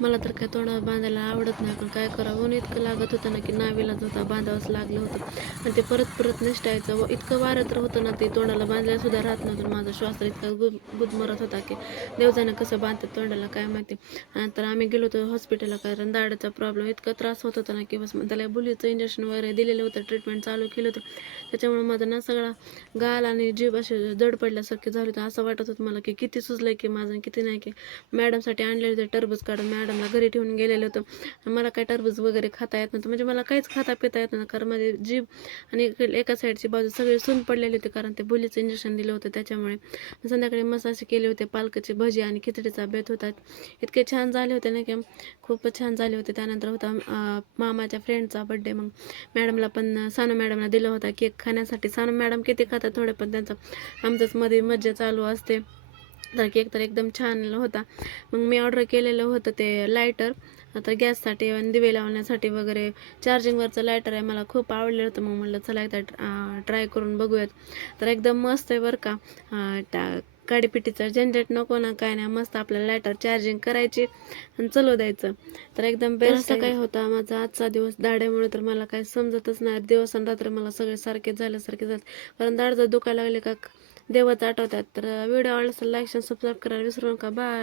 मला तर काय तोंडावर बांधायला आवडत नाही, पण काय करावं, ऊन इतकं लागत होतं ना की नावीलाज होता, बांधावंच लागलं होतं. आणि ते परत परत निसटायचं व इतकं वारं तर होतं ना, ते तोंडाला बांधल्याला सुद्धा राहत नव्हतं. माझा श्वास तर इतका गुदमरत होता की देवजानं कसं बांधतात तोंडाला काय माहिती. नंतर आम्ही गेलो होतो हॉस्पिटलला, कारण दाढेचा प्रॉब्लेम इतका त्रास होत होता ना की बस. मग त्याला बुलीचं इंजेक्शन वगैरे दिलेलं होतं, ट्रीटमेंट चालू केलं होतं. त्याच्यामुळे माझा ना सगळा गाल आणि जीभ असे जड पडल्यासारखे झाले होते. असं वाटत होतं मला की किती सुजलंय की माझं किती नाही. की मॅडमसाठी आणलेले होते टरबूज काढून, मॅडमला घरी ठेवून गेलेलं होतं. मला काय टरबूज वगैरे खाता येत नव्हतं, म्हणजे मला काहीच खाता पिता येत नव्हतं, कारण माझी जीभ आणि एका साईडची बाजू सगळी सून पडलेली होती, कारण ते बुलीचं इंजेक्शन दिलं होतं त्याच्यामुळे. संध्याकाळी मस्त असे केले होते पालकाची भजी आणि खिचडीचा बेत होता. इतके छान झाले होते ना की खूपच छान झाले होते. त्यानंतर होता मामाच्या फ्रेंडचा बड्डे. मग मॅडमला पण, सानू मॅडमला दिला होता केक खाण्यासाठी. सानू मॅडम किती खातात थोडे, पण त्यांचं आमचंच मध्ये मज्जा चालू असते. तर केक तर एकदम छान होता. मग मी ऑर्डर केलेलं होतं ते लायटर, आता गॅससाठी आणि दिवे लावण्यासाठी वगैरे. चार्जिंगवरचं लायटर आहे, मला खूप आवडलेलं होतं. मग म्हटलं चला एकदा ट्राय करून बघूयात. तर एकदम मस्त आहे बरं का. त्या काडीपिटीचा झंझट नको ना काय नाही, मस्त आपल्याला लायटर चार्जिंग करायची आणि चालू द्यायचं. तर एकदम बेस्ट काय होता माझा आजचा दिवस. दाढेमुळे तर मला काही समजतच नाही, दिवस आणि रात्र मला सगळे सारखे झाल्यासारखे झाले. कारण दाढ जर दुखायला लागले का देवच आठवतात. तर व्हिडिओ आवडला असेल लाईक आणि सबस्क्राईब करायला विसरू नका. बाय.